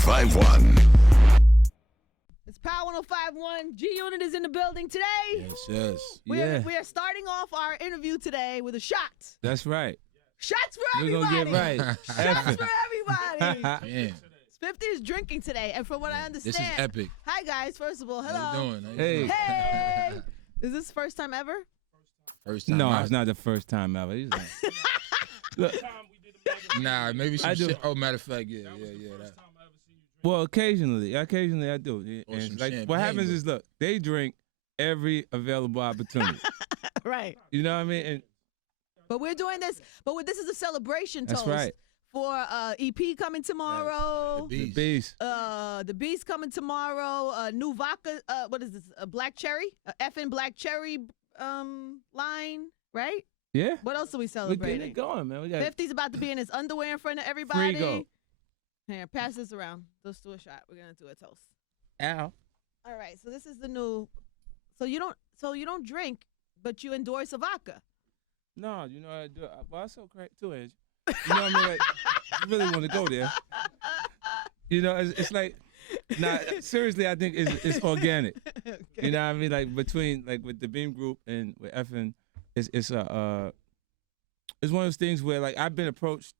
1051. It's Power 1051. G Unit is in the building today. Yes. We are starting off our interview today with a shot. That's right. Shots for We're everybody. going to get right. Shots for everybody. Man, 50 is drinking today, and from what I understand, this is epic. Hi guys. First of all, hello. How you doing? Hey. Hey. Is this first time ever? First time. No, out. it's not the first time ever. He's like, look, Nah, maybe some I do. shit. Oh, matter of fact, yeah. That. well, occasionally I do. Or And some like champagne, what happens but- is, look, they drink every available opportunity. Right. You know what I mean? And But we're doing this. This is a celebration that's toast right. for EP coming tomorrow. The The beast. beast. The Beast coming tomorrow. New vodka. What is this? A black cherry. Effing black cherry. Line. Right. Yeah. What else are we We're celebrating? getting it going, man. We got 50's about to be in his underwear in front of everybody. Free go. Here, pass this around. Let's do a shot. We're gonna do a toast. Ow. All right. So this is the new. So you don't drink, but you endorse a vodka. No, you know I do. Well, that's so great too, Angie. You know what I mean? Like, you really want to go there. You know, it's like, nah, seriously, I think it's organic. Okay. You know what I mean? Like between like with the Beam Group and with Effin, it's one of those things where like I've been approached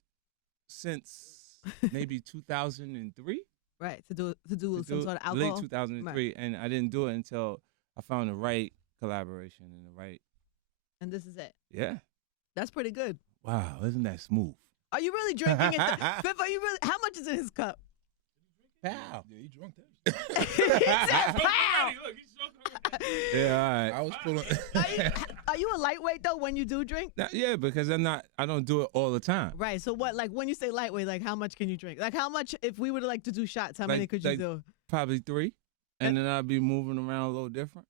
since maybe 2003. Right. To do some sort of alcohol. Late 2003, and I didn't do it until I found the right collaboration and the right. And this is it. Yeah. That's pretty good. Wow, isn't that smooth? Are you really drinking it? Fifth, are you really? How much is in his cup? Wow. Yeah, he drunk that. He said, "Pow." Yeah, all right. I was pulling. Are you a lightweight though when you do drink? Now, yeah, because I don't do it all the time. Right. So what? Like when you say lightweight, like how much can you drink? Like how much? If we were to like to do shots, how many could you do? Probably 3, and then I'd be moving around a little different.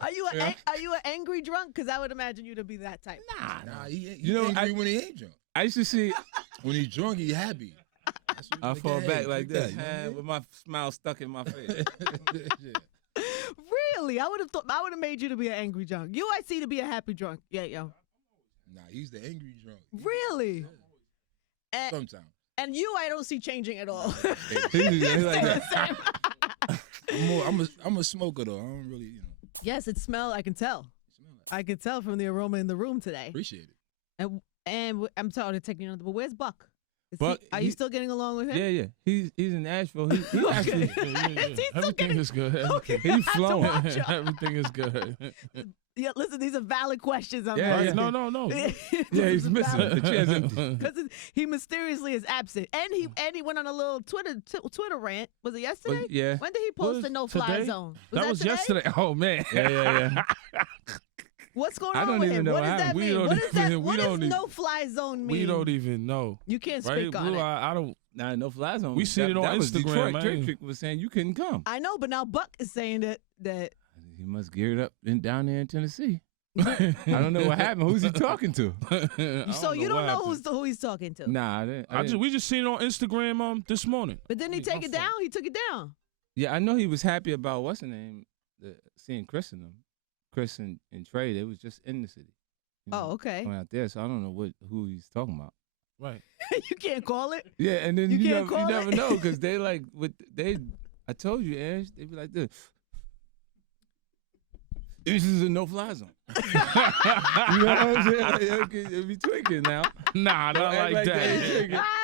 Are you an angry drunk? Because I would imagine you to be that type. Nah, he You know, angry when he ain't drunk. I used to see. When he drunk, he happy. I fall back like this, you know what I mean? with my smile stuck in my face. Yeah. Really? I would have made you to be an angry drunk. You I see to be a happy drunk. Yeah, yo. Nah, he's the angry drunk. Really? And, Sometimes. and you I don't see changing at all. He's like that. I'm a smoker though. I don't really, Yes, it smells. I can tell. smell that. I can tell from the aroma in the room today. Appreciate it. And I'm sorry to take you another, but where's Buck? Buck, Are you still getting along with him? Yeah. He's in Nashville. He actually He's still Everything getting- is good. Okay, He's I have to flowing. watch him. Everything is good. Yeah, listen, these are valid questions. I'm Yeah, asking. yeah. No. yeah he's missing. The chair's empty. Because he mysteriously is absent, and he went on a little Twitter rant. Was it yesterday? Yeah. When did he post the no-fly Today? zone? That was today? yesterday. Oh man. Yeah. What's going I on don't with even him? know What what does that happened. We mean? don't What is that? even- we What does don't even- no-fly zone mean? We don't even know. You can't Right, speak on Blue? it. I don't. Nah, no fly zone. We seen it on that was Instagram, Detroit. man. Trick was saying you couldn't come. I know, but now Buck is saying that He must geared up down there in Tennessee. I don't know what happened. Who's he talking to? so you don't know who he's talking to. Nah, I didn't. We just seen it on Instagram this morning. But didn't he take it down? He took it down. Yeah, I know he was happy about what's her name, seeing Chris and them. Chris and Trey, they was just in the city. You know, Oh, okay. going out there, so I don't know who he's talking about. Right. You can't call it. Yeah, and then You you can't call never it? know because they like I told you, Ash, they be like this. This is a no-fly zone. You know what I'm saying? Like, okay, it be tweaking now. Nah, not Act like they that. ain't tweaking. Ah!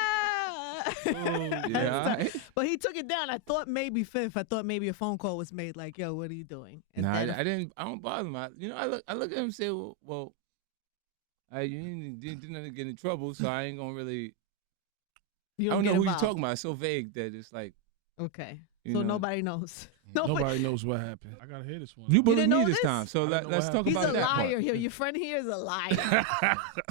Yeah, all right. But he took it down. I thought maybe Fifth. I thought maybe a phone call was made. Like, yo, what are you doing? And Nah, then- I didn't. I don't bother him. I look at him and say, well, you didn't nothing to get in trouble, so I ain't gonna really. you I don't know get who you're involved. talking about. It's so vague that it's like. Okay, You so know. nobody knows. Nobody knows what happened. I gotta hear this one. You believe didn't me know this this? time, so I don't know let's what talk He's about a that liar part. here. Your friend here is a liar.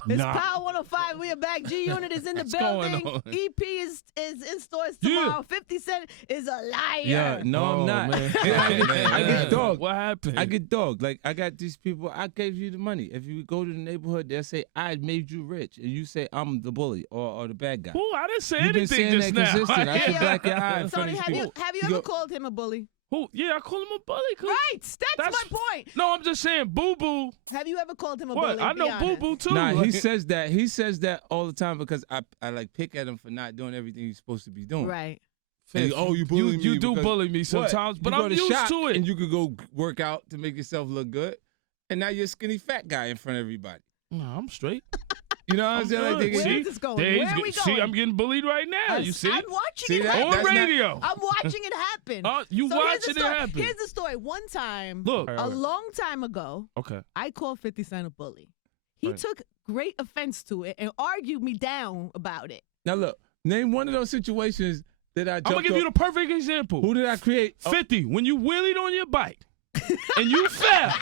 It's Nah. Power 105. We are back. G Unit is in the What's going building. on? EP is in stores Yeah. tomorrow. 50 Cent is a liar. Yeah, no, Oh, I'm not. man. I get dogged. What happened? I get dogged. Like I got these people. I gave you the money. If you go to the neighborhood, they'll say I made you rich, and you say I'm the bully or the bad guy. Ooh, I didn't say You've been anything saying just that now. consistent. I should Yeah. black your eye in front Tony, of have these you people. have you You ever go- called him a bully? Who? Yeah, I call him a bully. Right. That's my point. No, I'm just saying, Boo Boo. Have you ever called him a What? bully? I Be know Boo honest. Boo too. Nah, he Like- says that. He says that all the time because I like pick at him for not doing everything he's supposed to be doing. Right. And, you bully me. You do because- bully me sometimes, What? but You go I'm to used shop to it. And you could go work out to make yourself look good, and now you're a skinny fat guy in front of everybody. Nah, I'm straight. You know what I'm I'm saying? Like, good. they Where get- is this going? There Where he's are go- we See, going? I'm getting bullied right now. You see? I'm watching See it that? happen. On That's not- radio. I'm watching it happen. You So here's watching the it story. happen. Here's the story. One time, Look. a long time ago, Okay. I called 50 Cent a bully. He Right. took great offense to it and argued me down about it. Now look, name one of those situations that I I'm gonna jumped give you off- the perfect example. Who did I create? 50, when you wheelied on your bike and you fell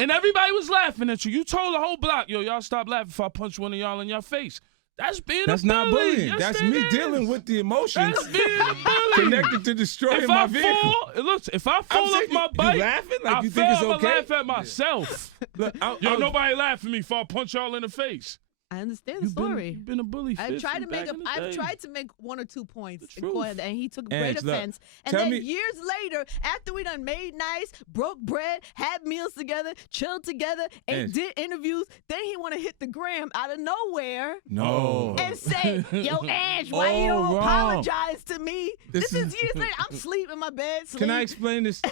and everybody was laughing at you. You told the whole block, yo, y'all stop laughing if I punch one of y'all in your face. That's being That's a bully. not bullying. Yes, That's it me is. dealing with the emotions That's being a bully. connected to destroying If my I vehicle. fall, look, if I I'm fall saying off my you bike, laughing like I you fell, think it's I'ma okay? laugh at myself. Look, Yo, nobody laugh at me if I punch y'all in the face. I understand the You've story. been a bully. I've 50 tried to make back in the I've day. tried to make 1 or 2 points, The truth. and he took Ange, great look, offense. And tell then me- years later, after we done made nice, broke bread, had meals together, chilled together, and Ange. did interviews, then he want to hit the gram out of nowhere No. and say, "Yo, Ange, why you Oh, don't wrong. apologize to me?" This This is years later. I'm sleeping in my bed. Can I explain this?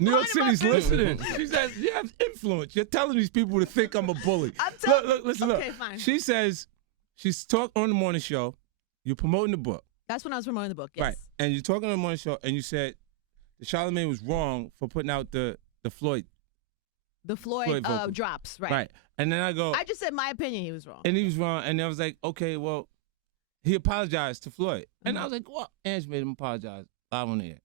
New York Mind my City's business. listening. She says, you have influence. You're telling these people to think I'm a bully. I'm telling- Look, listen, Okay, look. fine. She says, she's talking on the morning show. You're promoting the book. That's when I was promoting the book. Yes. Right. And you're talking on the morning show, and you said that Charlamagne was wrong for putting out the Floyd. The Floyd Floyd vocal. drops. Right. Right. And then I go, I just said my opinion. He was wrong. and he was wrong. And I was like, okay, well, he apologized to Floyd. And I was like, well, Ange made him apologize live on the air.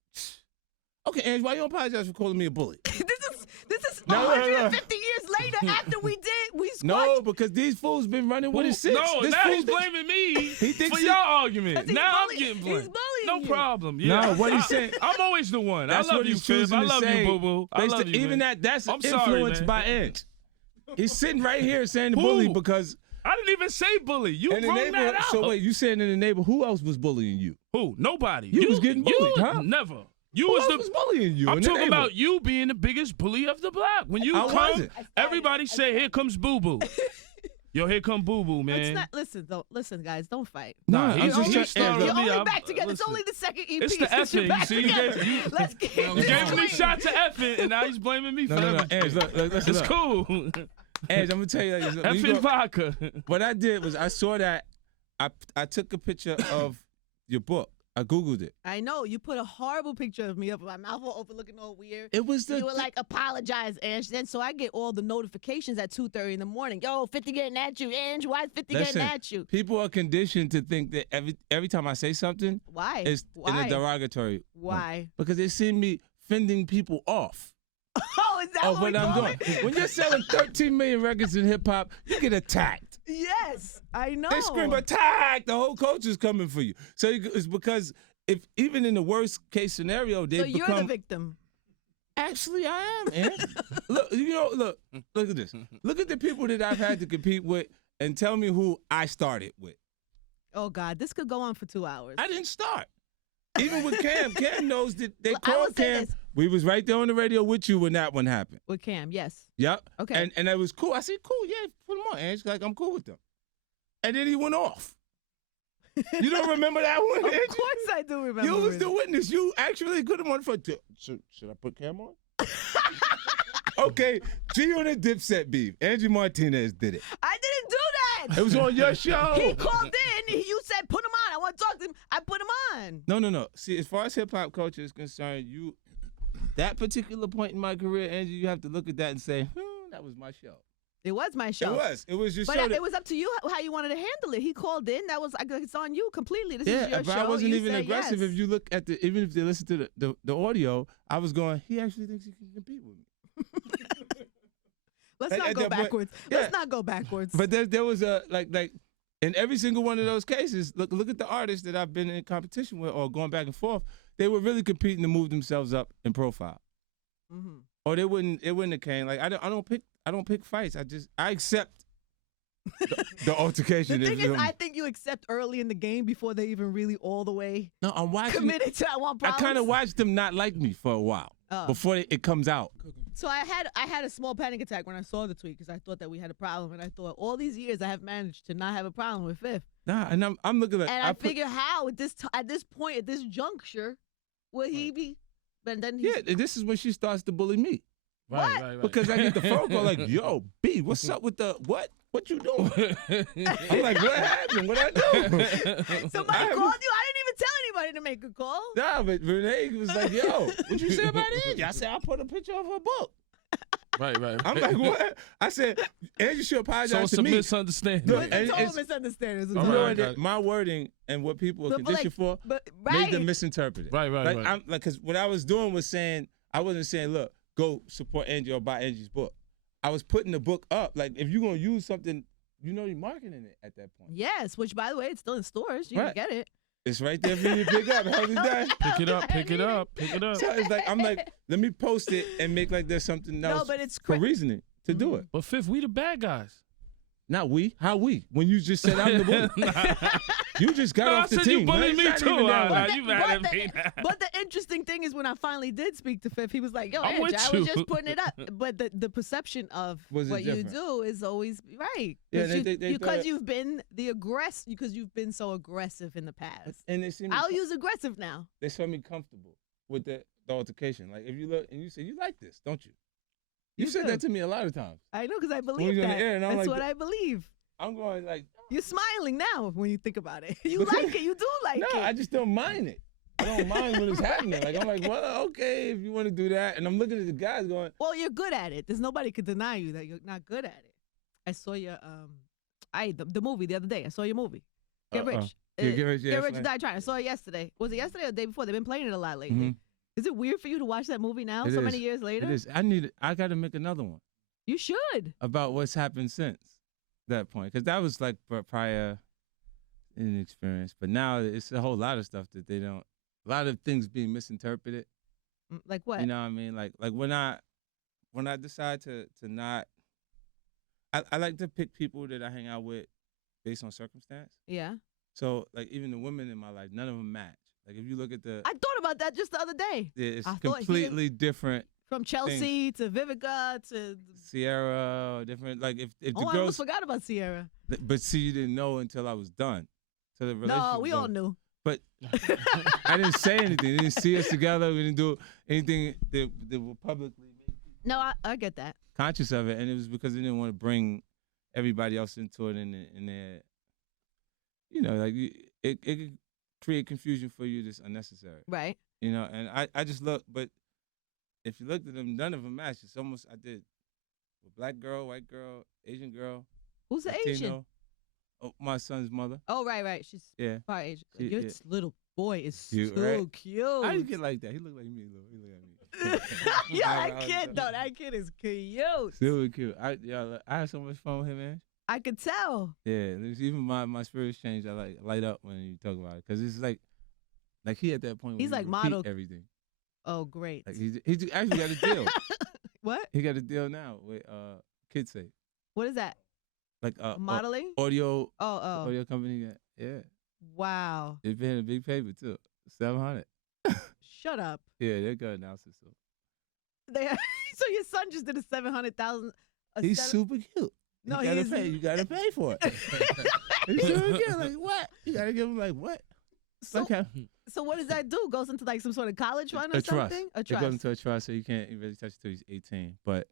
Okay, Ange, why you don't apologize for calling me a bully? This is No, no, no, no. 150 years later after we squashed. No, because these fools been running with it since. No, This now fool he's blaming me He thinks for he- your argument. 'Cause he's Now I'm bully- getting he's blamed. bullying No you. problem. Yeah. No, what he's saying- I'm always the one. That's I love what you, he's Fib. choosing I to love say. you, boo boo. I Based love on- you, even man. that's I'm sorry, influenced man. by Ange. He's sitting right here saying the Who? bully because I didn't even say bully. You in the wrote neighborhood. that out. So wait, you saying in the neighborhood, who else was bullying you? Who? Nobody. You was getting bullied, you huh? Never. You Who was else the. was bullying you? I'm in the talking about neighborhood? you being the biggest bully of the block. When you I come, wasn't. everybody say, "Here comes Boo Boo." Yo, here come Boo Boo, man. It's not. Listen, guys, don't fight. Nah, He I'm just only trying. started Look, You're me, only I'm- back together. It's listen. only the second EP. It's the since you're effing. back You see, you together. gave- Let's get You this gave me straight. shot to effing, and now he's blaming me for No, everything. Ange, look, listen, It's look. cool. Ange, I'm gonna tell you like this. When you Effing go- vodka. What I did was I saw that I took a picture of your book. I Googled it. I know you put a horrible picture of me up, with my mouth all open, looking all weird. It was the You were like, apologize, Ange. Then so I get all the notifications at 2:30 in the morning. Yo, 50 getting at you, Ange. Why is 50 Listen, getting at you? people are conditioned to think that every time I say something, Why? it's in Why? a derogatory way. Why? Because they see me fending people off Oh, is that of what what I'm call doing. it? When you're selling 13 million records in hip hop, you get attacked. Yes, I know. They scream attack. The whole culture's coming for you. So it's because if even in the worst case scenario, they So you're become. the victim. Actually, I am, man. Look, look at this. Look at the people that I've had to compete with, and tell me who I started with. Oh God, this could go on for 2 hours. I didn't start. Even with Cam, Cam knows that they Well, I called will say Cam. this. We was right there on the radio with you when that one happened. With Cam, yes. Yep. Okay. And it was cool. I said, cool, yeah, put him on, Ange. Like, I'm cool with them. And then he went off. You don't remember that one, Of Angie? course I do remember. You was it. the witness. You actually could have won for. Should I put Cam on? Okay, G on the Dipset beef. Angie Martinez did it. I didn't do that. It was on your show. He called in. You said put him on. I want to talk to him. I put him on. No. See, as far as hip hop culture is concerned, that particular point in my career, Angie, you have to look at that and say, that was my show. It was my show. It was your But show. it was up to you how you wanted to handle it. He called in. That was it's on you completely. This is yeah, your but show. I wasn't You even said aggressive. yes. If you look at even if they listen to the audio, I was going, he actually thinks he can compete with me. Let's At not go that point- backwards. yeah. Let's not go backwards. But there was a like in every single one of those cases, look at the artists that I've been in competition with or going back and forth. They were really competing to move themselves up in profile, Mhm. or it wouldn't have came like I don't pick fights. I accept the altercation. The if thing you is, don't- I think you accept early in the game before they even really all the way no, I'm watching. committed to I want I problems. kind of watched them not like me for a while before it comes out. So I had a small panic attack when I saw the tweet because I thought that we had a problem, and I thought all these years I have managed to not have a problem with Fifth. Nah, and I'm looking at. And I figure how at this point at this juncture will he be? But then he's, yeah, this is when she starts to bully me Right. because I get the phone call like, "Yo, B, what's up with the what? What you doing?" I'm like, "What happened? What I do?" somebody called you. I didn't even tell anybody to make a call. Nah, but Renee was like, "Yo, what you say about Angie?" I said, "I put a picture of her book." Right. I'm like, "What?" I said, "Angie should So apologize it's to a me." misunderstanding. Look, It's a and total it's- misunderstanding. It's a All You total- know right, what? got it. My wording and what people are But conditioned for But made them misinterpret it. Right. Like I'm like, cause what I was doing was saying, I wasn't saying, look, go support Angie or buy Angie's book. I was putting the book up. Like if you're gonna use something, you know you're marketing it at that point. Yes, which by the way, it's still in stores. You Right. can get it. It's right there for you to pick up. How's it done? Pick it up. So it's like I'm like, let me post it and make like there's something else No, but it's for reasoning to do it. But Fifth, we the bad guys. Not we. How we? When you just said I'm the bully. You just got No, I off the said team. you bullied man. me It's not even too. that way. You mad at me now. But the interesting thing is when I finally did speak to Fifth, he was like, yo, I'm Angie, with I was you. just putting it up. But the perception of Was it what you different? do is always right. Yeah, Because they thought- you've been because you've been so aggressive in the past. And they see me. I'll use aggressive now. They saw me comfortable with the altercation. Like if you look and you say you like this, don't you? You You said do. that to me a lot of times. I know because I When believe you're on the that. air and I'm That's like, what I believe. I'm going like, You're smiling now when you think about it. You Because- like it. You do like no, it. I just don't mind it. I don't mind when it's happening. Like I'm like, well, okay, if you want to do that. And I'm looking at the guys going, Well, you're good at it. There's nobody could deny you that you're not good at it. I saw your the movie the other day. I saw your movie. Get Uh-uh. Rich. Yeah, Get Rich, yeah, Get Rich or fine. Die Trying. I saw it yesterday. Was it yesterday or the day before? They've been playing it a lot lately. Mhm. Is it weird for you to watch that movie now, It so is. many years later? it is. I got to make another one You should. about what's happened since that point. Because that was like prior inexperience. But now it's a whole lot of stuff that they don't, a lot of things being misinterpreted. Like what? You know what I mean? Like when I decide to not, I like to pick people that I hang out with based on circumstance. Yeah. So like even the women in my life, none of them match. Like if you look at the, I thought about that just the other day. it's I thought he completely different. From Chelsea to Vivica to Sierra, different. Like if the I almost girls, forgot about Sierra. but see, you didn't know until I was done. So the No, relationship we was all over. knew. But I didn't say anything. They didn't see us together. We didn't do anything that would publicly make people No, I get that. conscious of it, and it was because they didn't want to bring everybody else into it, and their, you know, like it could create confusion for you that's unnecessary, Right. you know. And I just look, but if you looked at them, none of them match. It's almost I did a black girl, white girl, Asian girl, Who's the Latino. Asian? Oh, my son's mother. Oh, right. She's Yeah. part Asian. She- Your yeah. little boy is Cute, so right? cute. How you get like that? He looked like me. He looked at me. yeah, I that was- kid though. That kid is cute. Super cute. I had so much fun with him, man. I could tell. Yeah, there's even my spirits change. I like light up when you talk about it because it's like he at that point. He's where like he repeat model- everything. Oh, great. Like he actually got a deal. What? He got a deal now with Kids Say What is that? like Modeling? audio Oh. audio company. Yeah, Wow. they're paying a big paper too, $700. Shut up. Yeah, they're good now. So So your son just did a 700,000. he's super cute. No, you gotta he's pay. You gotta pay for it. He's super cute. Like what? You gotta give him like what? So, Okay. so what does that do? Goes into like some sort of college fund or A trust. something? A It goes trust. into a trust, so you can't really touch it till he's 18. But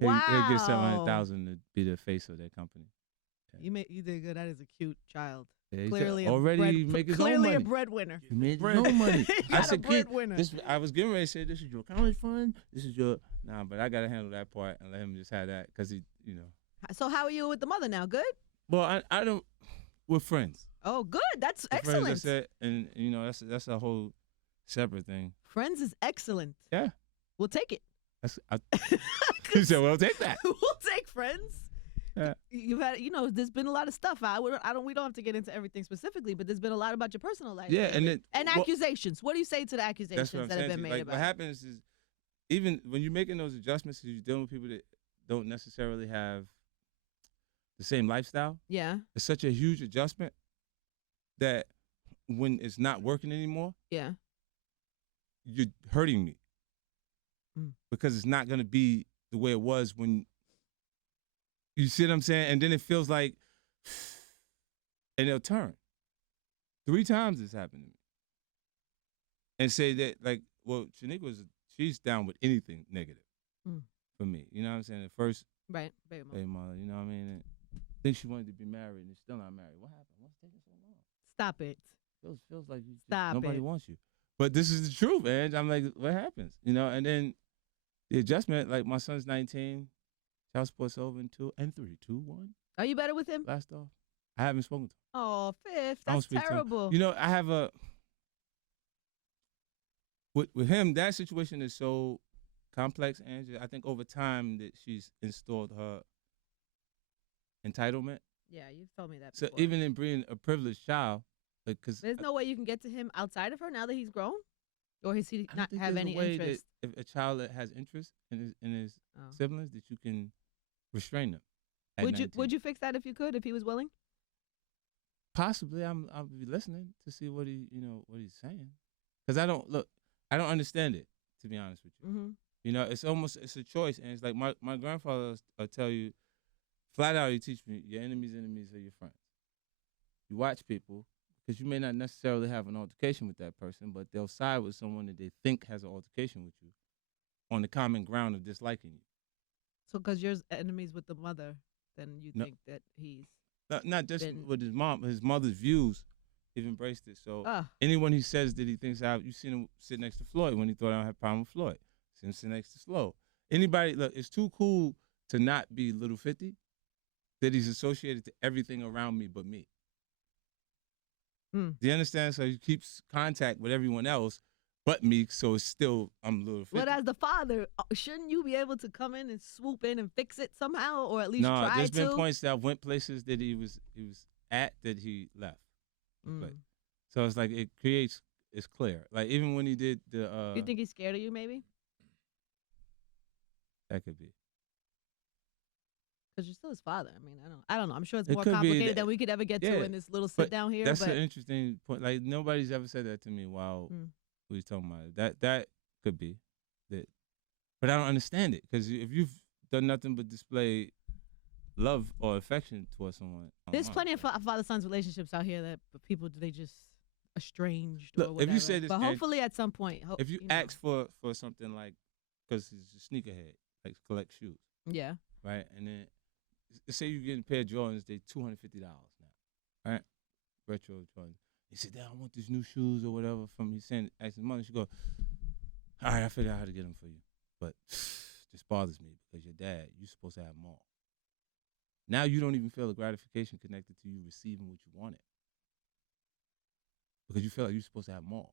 Wow. he'll get $700,000 to be the face of that company. You did good. That is a cute child. Yeah, he's Clearly already make his own clearly money. a breadwinner. He made his Bread. own money. He I got a said, kid, breadwinner. I was getting ready to say, this is your college fund. This is your but I gotta handle that part and let him just have that because he, So how are you with the mother now? Good? Well, I don't. We're friends. Oh, good. That's We're excellent. Friends, that's it. And that's a whole separate thing. Friends is excellent. Yeah. We'll take it. He said, "Well, take that." We'll take friends. Yeah. You've had, there's been a lot of stuff. We don't have to get into everything specifically, but there's been a lot about your personal life. Yeah, and accusations. What do you say to the accusations that's what I'm that have saying. been made Like about what you? happens is, even when you're making those adjustments, you're dealing with people that don't necessarily have the same lifestyle. Yeah. It's such a huge adjustment that when it's not working anymore, Yeah. you're hurting me because it's not going to be the way it was when you see what I'm saying? And then it feels like, and it'll turn. 3 times it's happened to me. And say that, like, well, Shaniqua she's down with anything negative for me. You know what I'm saying? At first, right, baby mother, you know what I mean? And I think she wanted to be married and still not married. What happened? What's taking so long? Stop it. Feels like Stop nobody it. wants you. But this is the truth, man. I'm like, what happens? You know, and then the adjustment, like my son's 19, child support's over in 2 and 3, 2, 1. Are you better with him? Blast off. I haven't spoken to him. Oh, Fifth, I don't that's speak to him. terrible. You know, I have with him, that situation is so complex, Angie. I think over time that she's installed her entitlement. Yeah, you've told me that So before. even in being a privileged child, like, cause There's no way you can get to him outside of her now that he's grown? Or does he I don't not think have there's any a way interest? that if a child that has interest in his Oh. siblings, that you can restrain them. At Would 19. you fix that if you could, if he was willing? Possibly, I'll be listening to see what he's saying, because I don't understand it, to be honest with you. Mm-hmm. You know, it's a choice, and it's like my grandfather will tell you flat out. He teach me your enemies are your friends. You watch people because you may not necessarily have an altercation with that person, but they'll side with someone that they think has an altercation with you on the common ground of disliking you. So because you're enemies with the mother, then you think that he's... Not just with his mom, his mother's views, he's embraced it. So anyone he says that he thinks you've seen him sit next to Floyd when he thought I don't have a problem with Floyd. Seen him sit next to Slow. Anybody, look, it's too cool to not be Little 50 that he's associated to everything around me but me. Do you understand? So he keeps contact with everyone else but me, so it's still, I'm Little 50. But as the father, shouldn't you be able to come in and swoop in and fix it somehow, or at least try to? No, there's been points that I went places that he was at that he left. So it's like it's clear. Like even when he did the. You think he's scared of you, maybe? That could be. Because you're still his father. I mean, I don't know. I'm sure it's It more could be complicated than we could ever get to in this little sit down here. That's but an interesting point. Like nobody's ever said that to me while we was talking about it. That could be that, but I don't understand it because if you've done nothing but display love or affection towards someone, there's plenty of father-son relationships out here that people they just estranged. Look, or whatever. if you say this, but hopefully at some point, if you ask for something like, because he's a sneakerhead, like collect shoes, yeah, right, and then say you get a pair of Jordans, they $250 now, right? Retro Jordans. He said, "Dad, I want these new shoes or whatever." From he's saying, asking mother, she go, "All right, I figure out how to get them for you, but this bothers me because your dad, you're supposed to have them all. Now you don't even feel the gratification connected to you receiving what you wanted because you feel like you're supposed to have them all."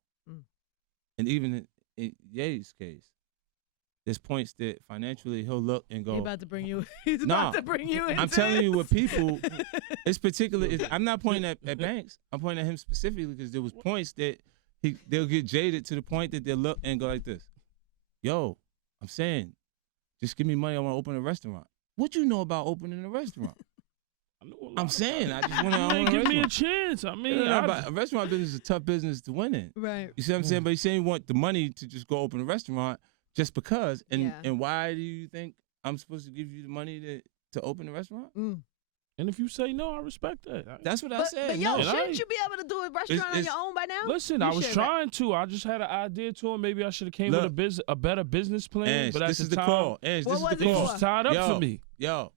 And even in Ye's case, there's points that financially he'll look and go, he's about to bring you. He's about to bring you. I'm telling you, with people, it's particular. I'm not pointing at Banks. I'm pointing at him specifically because there was points that they'll get jaded to the point that they'll look and go like this. Yo, I'm saying, just give me money. I want to open a restaurant. What you know about opening a restaurant? I'm saying, I just want to open a give restaurant. me a chance. I mean, a restaurant business is a tough business to win in. Right. You see what I'm saying? But he's saying you want the money to just go open a restaurant just because. And why do you think I'm supposed to give you the money to open a restaurant? And if you say no, I respect that. That's what I said. But yo, shouldn't you be able to do a restaurant on your own by now? Listen, I was trying to. I just had an idea to him. Maybe I should have came with a better business plan. Ange, but at this the is the time, call. Ange, this is the call. was tied up for me. Yo,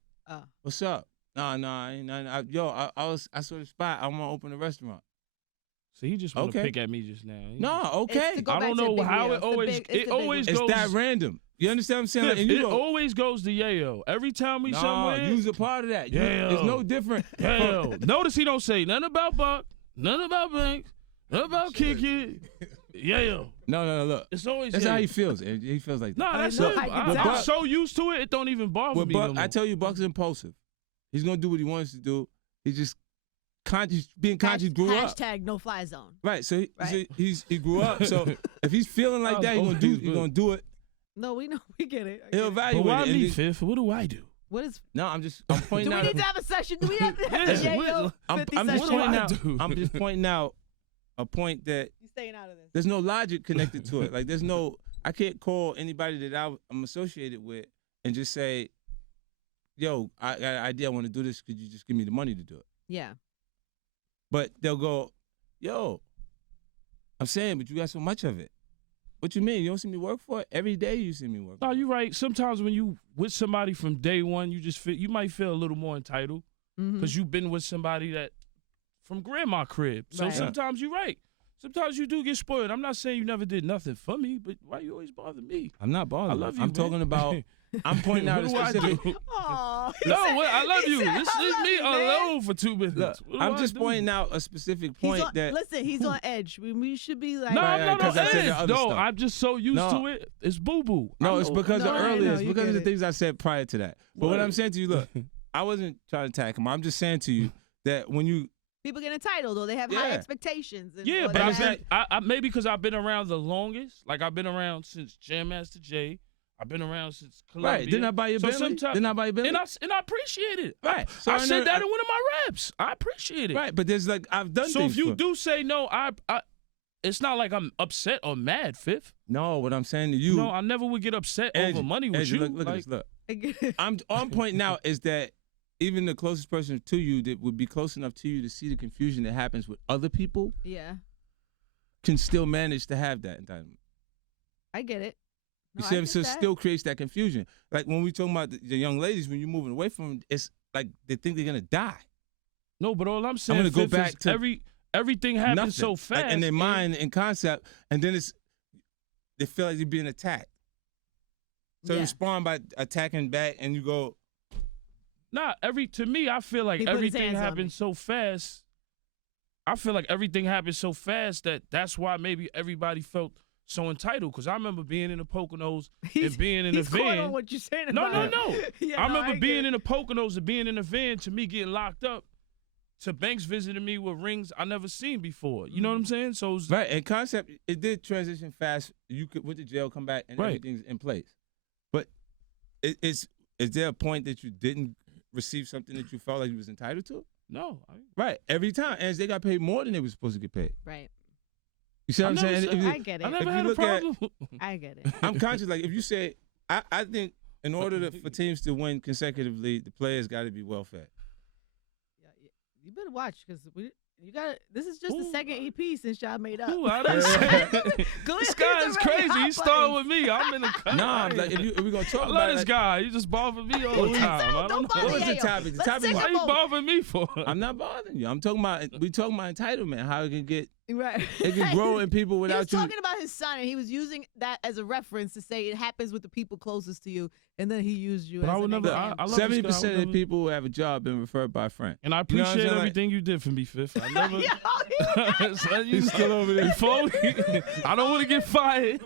what's up? No, I saw the spot. I want to open a restaurant. So he just want to pick at me just now. Okay. I don't know how it always goes. It's that random. You understand what I'm saying? Like, it always goes to Yayo. Every time we somewhere. You's a part of that. Yayo. It's no different. Yayo. Notice he don't say nothing about Buck, nothing about Banks, nothing about Kiki. Yayo. No, look. It's always that's how he feels. He feels like that. No, that's it. I'm so used to it, it don't even bother me no more. I tell you, Buck's impulsive. He's going to do what he wants to do. He's just being conscious. Grew up. Hashtag no fly zone. Right. So he grew up. So if he's feeling like that, he's gonna do it. No, we know. We get it. He'll evaluate but why it. me, Fifth? What do I do? What is? No, I'm Do pointing we out. need to have a session? Do we have Yeah, J.O. I'm 50 just session? pointing do I out. do? I'm just pointing out a point that You staying out of this? there's no logic connected to it. Like there's no. I can't call anybody that I'm associated with and just say, "Yo, I got an idea. I want to do this. Could you just give me the money to do it?" Yeah. But they'll go, "Yo, I'm saying, but you got so much of it. What you mean? You don't see me work for it? Every day you see me work. No, you're right. Sometimes when you with somebody from day one, you might feel a little more entitled Mm-hmm. because you've been with somebody that from grandma crib. So Right. sometimes you're right. Sometimes you do get spoiled. I'm not saying you never did nothing for me, but why you always bother me? I'm not bothering. I love you, I'm man. talking about. I'm pointing out a What do I specific. do? Oh, No, I love you. said, Just "I leave love me you, man." alone for 2 minutes. Look, What do I'm I just do? pointing out a specific He's point on, that. listen, he's on edge. We should be like. No, Right, I'm right, not 'cause on I said the edge. other No, stuff. I'm just so used No. to it. It's boo-boo. No, I it's know. because No, of I earlier. know, It's you because of get the it. things I said prior to that. But what What? I'm saying to you, look, I wasn't trying to attack him. I'm just saying to you that when you. People get entitled or they have high Yeah. expectations. And, Yeah, or but they I'm have- saying, I maybe because I've been around the longest. Like I've been around since Jam Master Jay. I've been around since Columbia. Right. Didn't I buy your So Bentley? sometimes- Didn't I buy your Bentley? And I appreciate it. Right. So I I said know- that in one of my raps. I appreciate it. Right. But there's like I've done So things if you for- do say no, I it's not like I'm upset or mad, Fifth. No, what I'm saying to you. No, I never would get upset Angie, over money with Angie, you. Look at Like, this. Look. I get it. I'm pointing out is that even the closest person to you that would be close enough to you to see the confusion that happens with other people Yeah, can still manage to have that entitlement. I get it. You No, see, I what I'm get saying? that. Still creates that confusion. Like when we talking about the young ladies, when you're moving away from them, it's like they think they're gonna die. no, but all I'm saying, gonna go Fifth, back is to everything happens Nothing. so Like, fast in their mind and concept, and then they feel like they're being attacked. So they Yeah. respond by attacking back, and you go, Nah, to me, I feel like He put his everything hands on me. happens so fast. I feel like everything happened so fast that's why maybe everybody felt so entitled. Because I remember being in the Poconos and being in the He's caught on van. what you're saying No, about no, it. no. Yeah, I no, remember get being it. in the Poconos and being in the van to me getting locked up, to Banks visiting me with rings I never seen before. You know what I'm saying? So it's, right. And concept, it did transition fast. You could went to jail, come back, and Right. everything's in place. But is there a point that you didn't receive something that you felt like you was entitled to? no. Right. Every time, and they got paid more than they were supposed to get paid. Right. You see what I I'm never saying? said- If you- I get I it. never you had a look at- problem. I get it. I'm conscious. Like if you say, I think in order for teams to win consecutively, the players got to be well fed. You better watch because you got. This is just the Ooh. second EP since y'all made up. Ooh, I didn't say. Glenn This is guy is already crazy. hot He started buttons. with me. I'm in the Nah, like if we gonna talk I about love it, this like, guy. He just bothering me all the time. I Don't don't bother know. What was the Yayo. topic? The Let's topic take was- Why a you moment. bothering me for? I'm not bothering you. I'm talking about entitlement. How it can get Right. it can grow in people He was without you. talking about his son, and he was using that as a reference to say it happens with the people closest to you, and then he used you But as I would an never- example. I love this guy. 70% of the never- people who have a job been referred by a friend. And I You know what I'm appreciate saying? Like- everything you did for me, Fifth. I never. Yo, So you He's still know, over there. before I don't want to get fired.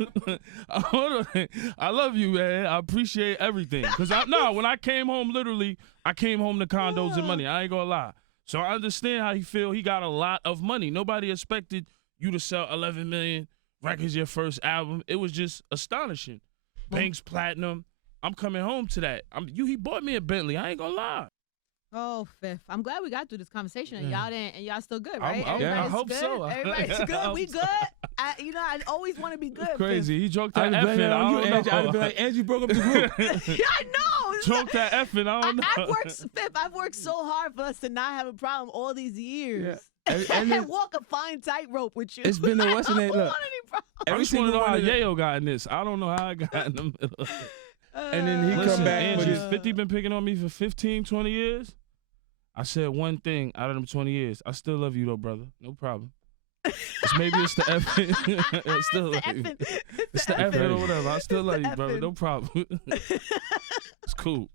I love you, man. I appreciate everything. Cause when I came home, literally, I came home to condos and money. I ain't gonna lie. So I understand how he feel. He got a lot of money. Nobody expected you to sell 11 million records your first album. It was just astonishing. Banks Platinum. I'm coming home to that. He bought me a Bentley. I ain't gonna lie. Oh, Fifth. I'm glad we got through this conversation, and y'all still good, I'm- right? I Everybody's hope good? so. Everybody's I good. hope We so. good. I always want to be good. Crazy. He joked I'd that be blaming effing. it I on you, don't Angie. I'd be know. like, Angie broke up the group. Fifth. Yeah, I know. It's Joke that effing. I don't know. I've worked, Fifth. I've worked so hard for us to not have a problem all these years. And And it- walk a fine tightrope with you. It's been the I what's the don't name? want Look. any problem. I every just want to single know how one of the- Yayo got in this. I don't know how I got in the middle. And then he come Listen, back with Angie, his- 50 been picking on me for 15, 20 years. I said one thing out of them 20 years. I still love you, though, brother. No problem. Maybe it's the effing. I still love you. It's the effing or whatever. I still love you, brother. No problem. It's cool.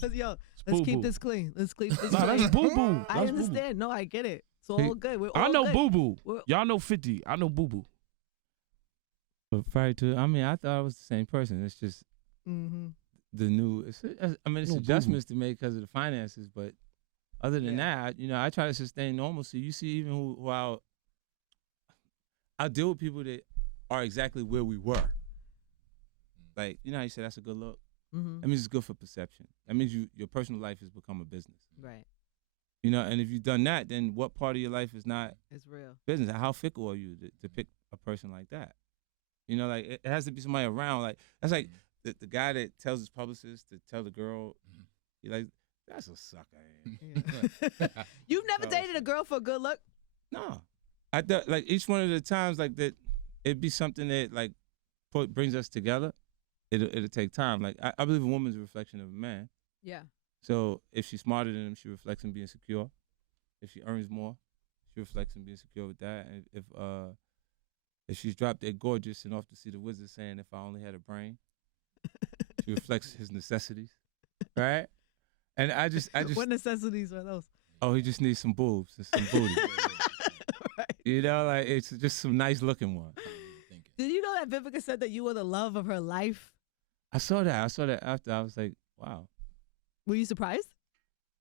Let's keep boo-boo. this clean. Let's keep this Nah, clean. that's boo-boo. I That's understand. No, I get it. It's He- all good. We're I all know good. boo-boo. Well- Y'all know 50. I know boo-boo. But prior to, I mean, I thought I was the same person. It's just Mm-hmm. the new. It's No, adjustments to make because of the finances. But other than that, I try to sustain normalcy. You see, even who I'll deal with people that are exactly where we were. Like, how you say that's a good look. Mm-hmm. That means it's good for perception. That means your personal life has become a business. Right. You know, and if you've done that, then what part of your life is not It's real. business? How fickle are you to pick a person like that? You know, like it has to be somebody around. Like that's like the guy that tells his publicist to tell the girl, he like, that's a sucker. Yeah. You've never dated a girl for a good look? No, I thought like each one of the times like that, it'd be something that like brings us together. It'll take time. Like I believe a woman's a reflection of a man. Yeah. So if she's smarter than him, she reflects in being secure. If she earns more, she reflects in being secure with that. And if she's dropped dead gorgeous and off to see the wizard saying, if I only had a brain, she reflects his necessities, right? And I just What necessities are those? Oh, he just needs some boobs and some booty. Right. You know, like it's just some nice looking one. Did you know that Vivica said that you were the love of her life? I saw that after. I was like, wow. Were you surprised?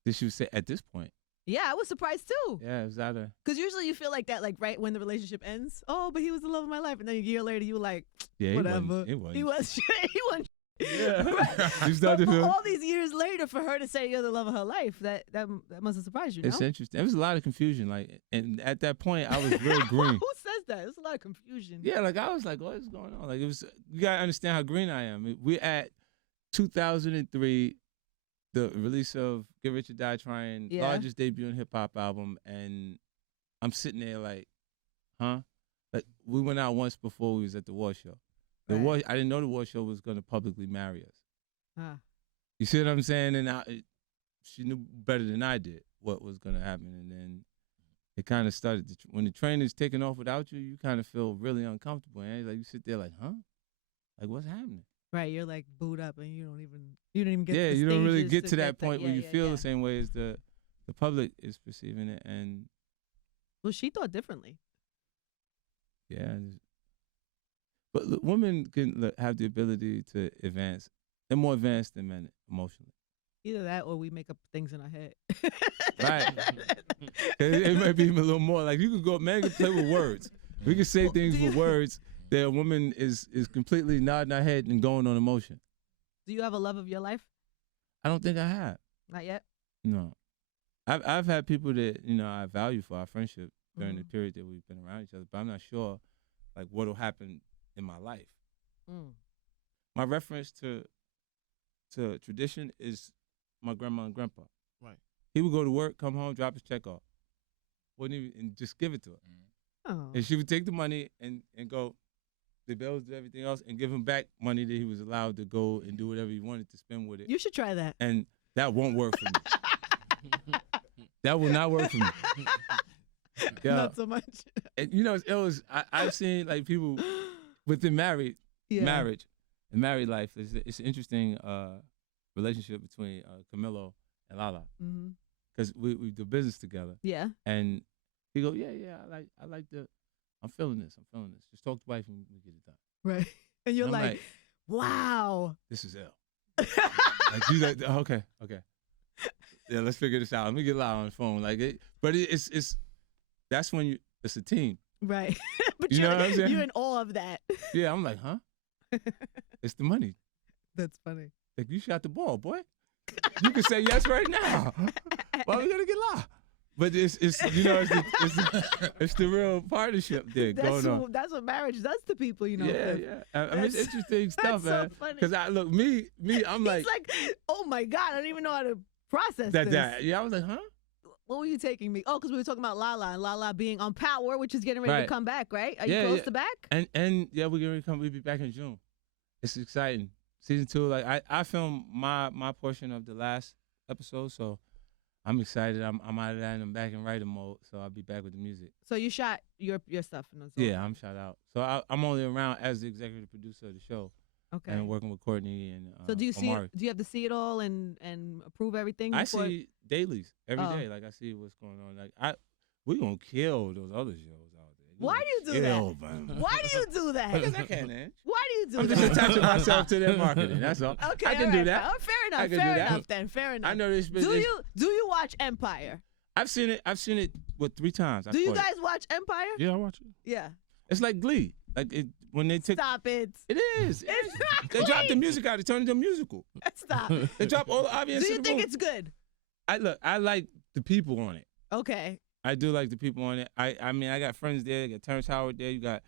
Did she say at this point? Yeah, I was surprised too. Yeah, it was either. Because usually you feel like that, like right when the relationship ends. Oh, but he was the love of my life, and then a year later you were like, Yeah, whatever. It wasn't. He was. He wasn't. Yeah. Right. You started But to feel. all these years later, for her to say you're the love of her life, that must have surprised you. It's no? interesting. There was a lot of confusion. Like, and at that point, I was real green. Who says that? There's a lot of confusion. Yeah, like I was like, what is going on? Like it was. You gotta understand how green I am. We're at 2003. The release of Get Rich or Die Trying, Yeah. largest debut in hip hop album, and I'm sitting there like, huh? Like we went out once before we was at the war show. The Right. war, I didn't know the war show was gonna publicly marry us. Huh. You see what I'm saying? And she knew better than I did what was gonna happen, and then it kind of started. When the train is taking off without you, you kind of feel really uncomfortable, and like you sit there like, huh? Like what's happening? Right, you're like booed up, and you don't even get. Yeah, to the you don't really stages get to that point where yeah, you yeah, feel yeah. the same way as the public is perceiving it, and Well, she thought differently. yeah. But look, women can have the ability to advance. They're more advanced than men emotionally. Either that, or we make up things in our head. Right. it might be a little more like you could go. Men can play with words. We can say Well, things do with you- words that a woman is completely nodding her head and going on emotion. Do you have a love of your life? I don't think I have. Not yet. No. I've had people that I value for our friendship during the Mhm. period that we've been around each other, but I'm not sure like what'll happen in my life. Mm. My reference to tradition is my grandma and grandpa. Right. He would go to work, come home, drop his check off, wouldn't even and just give it to her, Oh. and she would take the money and go, the bills, do everything else, and give him back money that he was allowed to go and do whatever he wanted to spend with it. You should try that. And that won't work for me. That will not work for me. Yeah. Not so much. And I've seen like people within marriage and married life. It's an interesting relationship between Camilo and Lala Mm-hmm. because we do business together. Yeah. And he go, yeah, I'm feeling this. Just talk to wife and we get it done. Right. And you're And I'm like, wow. this is L. Like you like, okay. Yeah, let's figure this out. Let me get loud on the phone. Like it, but it's that's when it's a team. Right. But You know what I'm saying? you're in awe of that. Yeah, I'm like, huh? It's the money. That's funny. Like you shot the ball, boy. You can say yes right now. Why we gonna get loud? But it's the real partnership there going on. That's what marriage does to people, Yeah, Viv. yeah. I mean, it's That's- interesting stuff, so man. funny. Because I'm like He's like, oh my God, I don't even know how to process that. this. Yeah, I was like, huh? What were you taking me? Oh, because we were talking about Lala and Lala being on Power, which is getting ready to Right. come back, right? Are you Yeah, close yeah. to back? And yeah, we're gonna come. We'll be back in June. It's exciting. Season 2. Like I filmed my portion of the last episode, so I'm excited. I'm out of that and I'm back in writer mode. So I'll be back with the music. So you shot your stuff in those. Yeah, I'm shout out. So I'm only around as the executive producer of the show Okay. and working with Courtney and So do you see? Omari. Do you have to see it all and approve everything? I before- see dailies every day. Oh. Like I see what's going on. Like we gonna kill those other shows out there. Why do you do Kill that? them. Why do you do that? Because I can, man. Why do you do I'm that? just attaching myself to their marketing. That's all. Okay, I can all do right, that. fine. Oh, fair enough. I can Fair do that. enough. Then fair enough. I know this. Do you watch Empire? I've seen it. 3 times. Do you guys watch Empire? Yeah, I watch it. Yeah. It's like Glee. Like when they took. Stop it. It is. It's not They dropped the clean. music out. They turned it into a musical. Stop. They dropped all the obvious. Do you think it's good? I like the people on it. Okay. I do like the people on it. I mean, I got friends there. I got Terrence Howard there. You got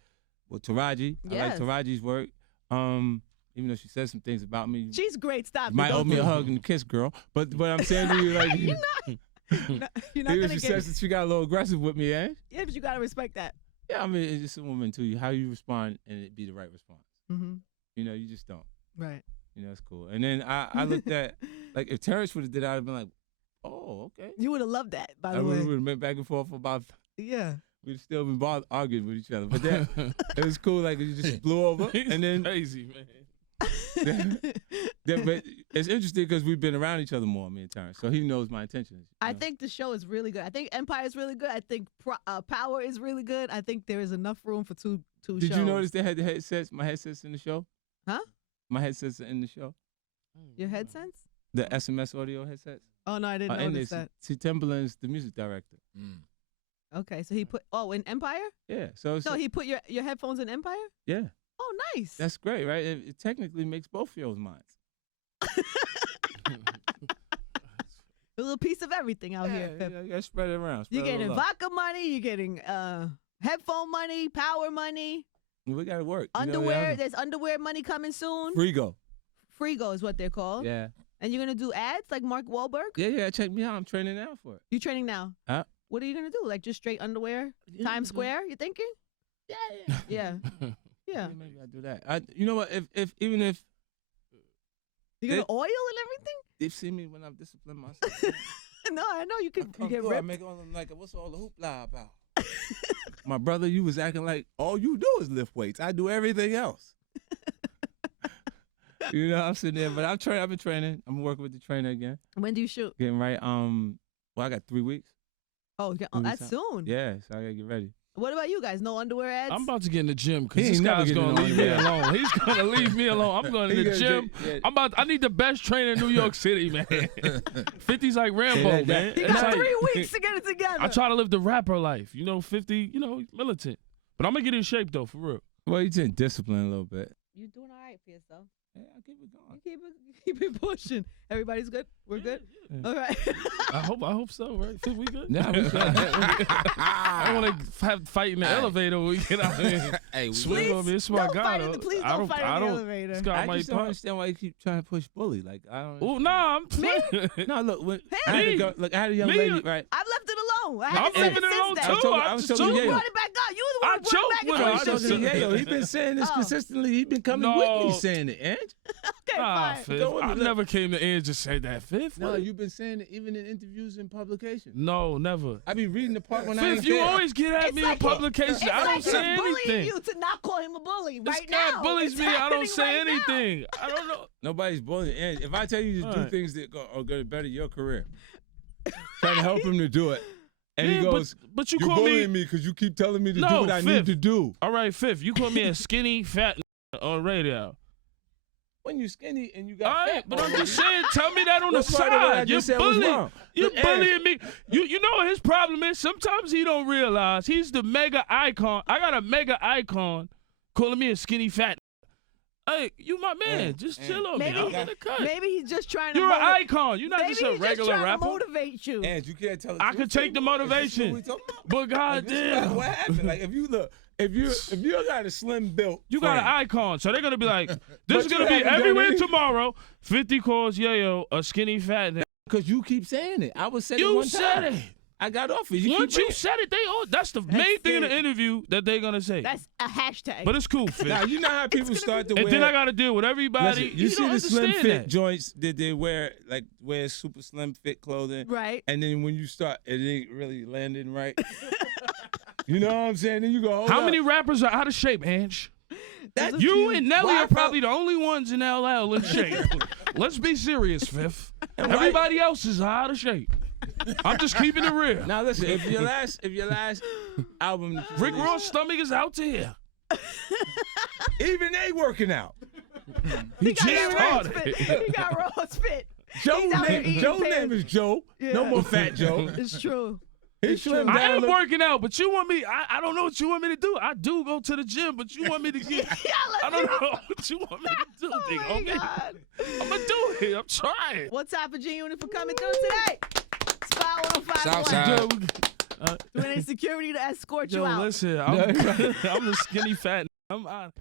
Taraji. I Yes. like Taraji's work. Even though she says some things about me. She's great. Stop it. Might owe Don't me do a it. hug and a kiss, girl. But I'm saying to you, like, You're not even gonna if she get says that she got a little aggressive with me, eh? Yeah, but you gotta respect that. Yeah, I mean, it's just a woman to you. How you respond and it be the right response. Mm-hmm. You know, you just don't. Right. You know, it's cool. And then I looked at, like, if Terrence would have did, I'd have been like, oh, okay. You would have loved that, by I the would way. have been back and forth for about. Yeah. We'd still been arguing with each other, but that it was cool. Like it just blew over, and then crazy, man. but it's interesting because we've been around each other more, me and Terrence, so he knows my intentions. I think the show is really good. I think Empire is really good. I think Power is really good. I think there is enough room for two shows. Did you notice they had the headsets? My headsets in the show. Huh? My headsets are in the show. Your headsets? The SMS audio headsets. Oh no, I didn't And notice that. See, Timberland's the music director. Okay, so he put in Empire. Yeah, so He put your headphones in Empire. yeah, Oh, nice. that's great, right? It technically makes both of yours minds. A little piece of everything out here. Pip. You gotta spread it around. You're spread it getting all out. vodka money. You're getting headphone money, power money, We gotta work. You know, underwear. There's underwear money coming soon. Frigo. Frigo is what they're called. Yeah. And you're gonna do ads like Mark Wahlberg. Yeah. Check me out. I'm training now for it. You training now? What are you gonna do? Like just straight underwear? Yeah, Times Square? You thinking? Yeah. Yeah. Yeah. Maybe I do that. You know what? Even if You gonna oil and everything? they see me when I'm disciplining myself, No, I know you can. You get I ripped. make all them like, what's all the hoopla about? My brother, you was acting like all you do is lift weights. I do everything else. You know, I'm sitting there, but I've been training. I'm working with the trainer again. When do you shoot? Getting right. Well, I got 3 weeks. Oh, that's soon. Yeah, so I gotta get ready. What about you guys? No underwear ads? I'm about to get in the gym He because this ain't never guy's getting gonna no leave me underwear. alone. He's gonna leave me alone. I'm going to He the gonna gym. yeah. I need the best trainer in New York City, man. 50's like Rambo, that- man. You It's got like- 3 weeks to get it together. I try to live the rapper life. 50, militant. But I'm gonna get in shape though, for real. Well, you didn't discipline a little bit. You're doing all right for yourself. Yeah, I'll keep it going. Keep it pushing. Everybody's good? We're good? Yeah. All right. I hope so, right? Fifth, we good? Nah, we fine. I don't want to have fight in the elevator when we get out here. Hey, Swing on me. It's my don't guy. fight though. please I don't fight in the elevator. This guy I might just don't punch. understand why you keep trying to push bully. Like I don't. Oh, nah, I'm playing. No, look. When Hey. I had a girl, look, I had a young Me? lady, right? I've left it alone. I I'm haven't said leaving it it since alone then. too. I was telling You you, brought it back up. You the I one who brought joked it with back her. in I the just relationship. said- Yo, he been saying this Oh. consistently. He been coming No. with me saying it, Ange. Okay, Nah, fine. Fifth. Go with me, I look. never came to Ange and just said that, Fifth. No, What? you've been saying it even in interviews and publications. No, never. I be reading the part when I ain't Fifth, you there. always get at It's me like in publication. It's I like don't he's say bullying anything. you to not call him a bully This right guy now. bullies It's me. I don't happening say right now. anything. I don't know. Nobody's bullying Ange. If I tell you to do Alright. things that are going to better your career, trying to help him to do it, and he Yeah, goes, but you "You're call me. bullying me because you keep telling me to do No, what I Fifth. need to do." All right, Fifth. You call me a skinny, fat on radio. When you skinny and you All got right, fat, but I'm bones, just saying, tell me that on the What part of what I side. You're just said was bullying. wrong? You're Look, Ange. bullying me. You know what his problem is? Sometimes he don't realize he's the mega icon. I got a mega icon calling me a skinny fat. Hey, you my man. Yeah, Just yeah. chill on Maybe me. I'm he- in the cut. Maybe he's just trying to You're an motivate. icon. You're not Maybe just a he's regular just trying rapper. to motivate you. Ange, you can't tell. The I truth could take the anymore. motivation. This is what we talking about. But Like, this is goddamn, what happened. Like if you look, if you got a slim built, you got an frame, icon. So they're gonna be like, But this is you gonna be haven't done everywhere anything. tomorrow. 50 calls, yo, a skinny fat. because you keep saying it. I was saying it You one said time. it. I got off it. You Once keep you said it, that's the main thing in the interview that they're gonna say. That's a hashtag. But it's cool, Fitz. Now you know how people start to And wear. then I got to deal with everybody. Listen, you see don't the slim understand fit that. joints that they wear super slim fit clothing, right. and then when you start, it ain't really landing right. You know what I'm saying? Then you go, hold How up. many rappers are out of shape, Ange? That's You and Nelly Why are probably the only ones in LL in shape. Let's be serious, Fifth. Everybody else is out of shape. I'm just keeping it real. Now listen, if your last album, that you Rick released, Ross' stomach is out to here. even they working out. He got James that Ross Harden. fit. He got Ross fit. Joe He's out here eating Joe pears. name is Joe. Yeah. No more Fat Joe. It's true. He slimmed I down. am look- working out, but you want me. I don't know what you want me to do. I do go to the gym, but you want me to get. I don't know what you want me to do. Oh nigga. my Okay? God. I'm gonna do it. I'm trying. One time for G Unit for coming through today. Spot 105. Southside. Doing any security to escort you Yo, out. listen, I'm a skinny fat. I'm out.